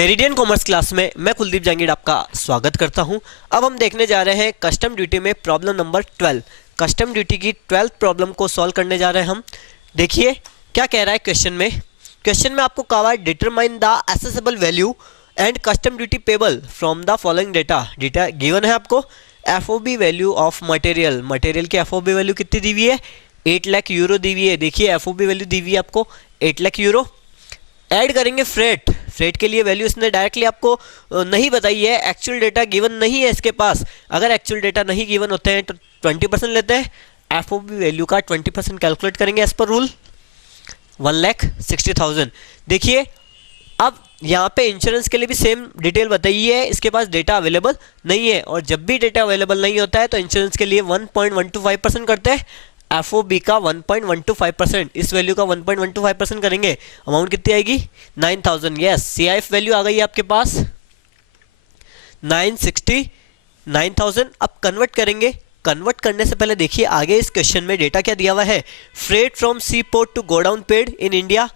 Meridian commerce class में मैं कुलदीप जंगीर आपका स्वागत करता हूं। अब हम देखने जा रहे हैं कस्टम ड्यूटी में प्रॉब्लम नंबर 12। कस्टम ड्यूटी की 12th प्रॉब्लम को सॉल्व करने जा रहे हैं हम। देखिए क्या कह रहा है क्वेश्चन में आपको कहा है determine the assessable value and custom duty payable from the following data given है आपको। एफओबी वैल्यू ऑफ मटेरियल की एफओबी वैल्यू कितनी दी हुई है? 8 लाख यूरो दी हुई है। देखिए एफओबी वैल्यू दी हुई है आपको 8 लाख यूरो। ऐड करेंगे फ्रेट के लिए वैल्यू इसने डायरेक्टली आपको नहीं बताई है, एक्चुअल डेटा गिवन नहीं है इसके पास। अगर एक्चुअल डेटा नहीं गिवन होते हैं तो 20% लेते हैं। एफओबी वैल्यू का 20% कैलकुलेट करेंगे एज पर रूल 1,60,000। देखिए अब यहाँ पे इंश्योरेंस के लिए भी सेम डिटेल बताई है, इसके पास डेटा अवेलेबल नहीं है। और जब भी डेटा अवेलेबल नहीं होता है तो इंश्योरेंस के लिए 1.125% करते हैं। एफओबी का 1.125%, इस वैल्यू का 1.125% करेंगे। अमाउंट कितनी आएगी? 9,000। यस, सीआईएफ वैल्यू आ गई है आपके पास 969,000। अब कन्वर्ट करेंगे। कन्वर्ट करने से पहले देखिए आगे इस क्वेश्चन में डेटा क्या दिया हुआ है। Freight from sea port to godown paid in India,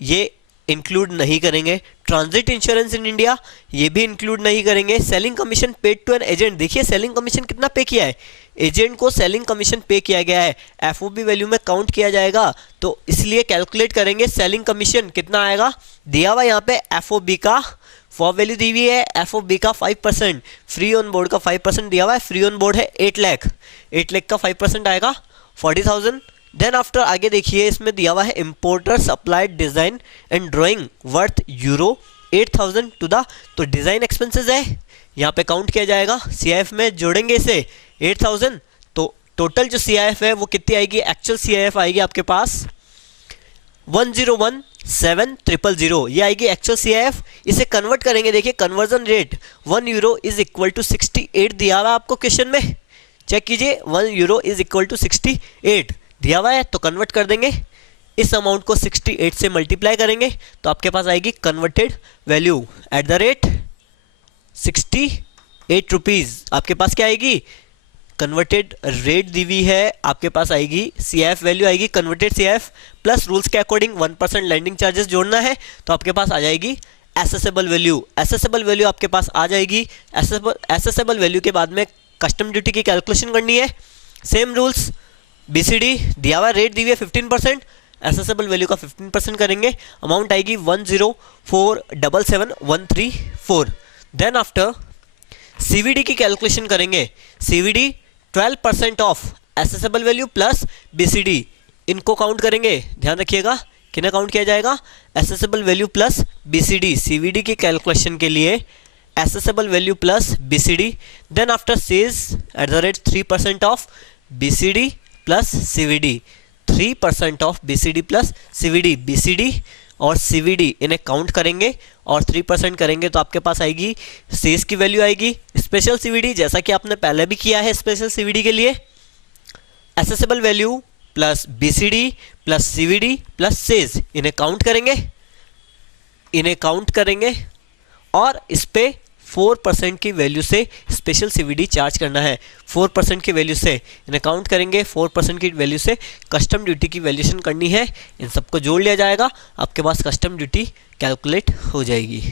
ये इंक्लूड नहीं करेंगे। ट्रांजिट इंश्योरेंस इन इंडिया, ये भी इंक्लूड नहीं करेंगे। Selling commission paid to an agent, देखिए सेलिंग कमीशन कितना पे किया है, एजेंट को सेलिंग कमीशन पे किया गया है, एफओबी वैल्यू में काउंट किया जाएगा तो इसलिए कैलकुलेट करेंगे। सेलिंग कमीशन कितना आएगा दिया हुआ यहाँ पे, एफओबी का फॉर वैल्यू दी हुई है, एफओबी का 5%, फ्री ऑन बोर्ड का 5% दिया हुआ है। फ्री ऑन बोर्ड है 8 लाख का 5% आएगा 40,000। देन आफ्टर आगे देखिए इसमें दिया हुआ है importer supplied design and drawing worth euro 8,000 to the, तो डिजाइन एक्सपेंसेस है यहाँ पे काउंट किया जाएगा। सीआईएफ में जोड़ेंगे इसे 8,000 तो टोटल जो सीआईएफ है वो कितनी आएगी? एक्चुअल सीआईएफ आएगी आपके पास 101,700, ये आएगी एक्चुअल सीआईएफ। इसे कन्वर्ट करेंगे। देखिए conversion rate 1 euro is equal to 68 दिया हुआ है आपको क्वेश्चन में, चेक कीजिए 1 यूरो इज इक्वल टू 68 दिया हुआ है तो कन्वर्ट कर देंगे। इस अमाउंट को 68 से मल्टीप्लाई करेंगे तो आपके पास आएगी converted value eight the rate 68 rupees. आपके पास क्या आएगी? कन्वर्टेड रेट दी हुई है आपके पास आएगी, सीआईएफ वैल्यू आएगी कन्वर्टेड सीआईएफ प्लस रूल्स के अकॉर्डिंग 1% लैंडिंग चार्जेस जोड़ना है तो आपके पास आ जाएगी एसेसेबल वैल्यू। एसेसेबल वैल्यू आपके पास आ जाएगी। एसेसेबल वैल्यू के बाद में कस्टम ड्यूटी की कैलकुलेशन करनी है। सेम रूल्स, बीसीडी दिया हुआ रेट दी हुई है 15%, एसेसेबल वैल्यू का 15% करेंगे। अमाउंट आएगी 104,77134। देन आफ्टर सीवीडी की कैलकुलेशन करेंगे। CVD 12% of assessable value plus BCD, इनको काउंट करेंगे। ध्यान रखिएगा किन्हें काउंट किया जाएगा? Assessable value plus BCD. CVD की कैलकुलेशन के लिए assessable value plus BCD. Then after cess at the rate 3% of BCD plus CVD, 3% of BCD plus CVD. BCD और सीवीडी इन्हें काउंट करेंगे और 3% करेंगे तो आपके पास आएगी सेज की वैल्यू आएगी। स्पेशल सीवीडी जैसा कि आपने पहले भी किया है स्पेशल सीवीडी के लिए, assessable value plus BCD plus CVD plus says, इन्हें काउंट करेंगे और इस पे 4% की वैल्यू से स्पेशल सीवीडी चार्ज करना है। 4% की वैल्यू से इन्हें काउंट करेंगे, 4% की वैल्यू से कस्टम ड्यूटी की वैल्यूएशन करनी है। इन सबको जोड़ लिया जाएगा, आपके पास कस्टम ड्यूटी कैलकुलेट हो जाएगी।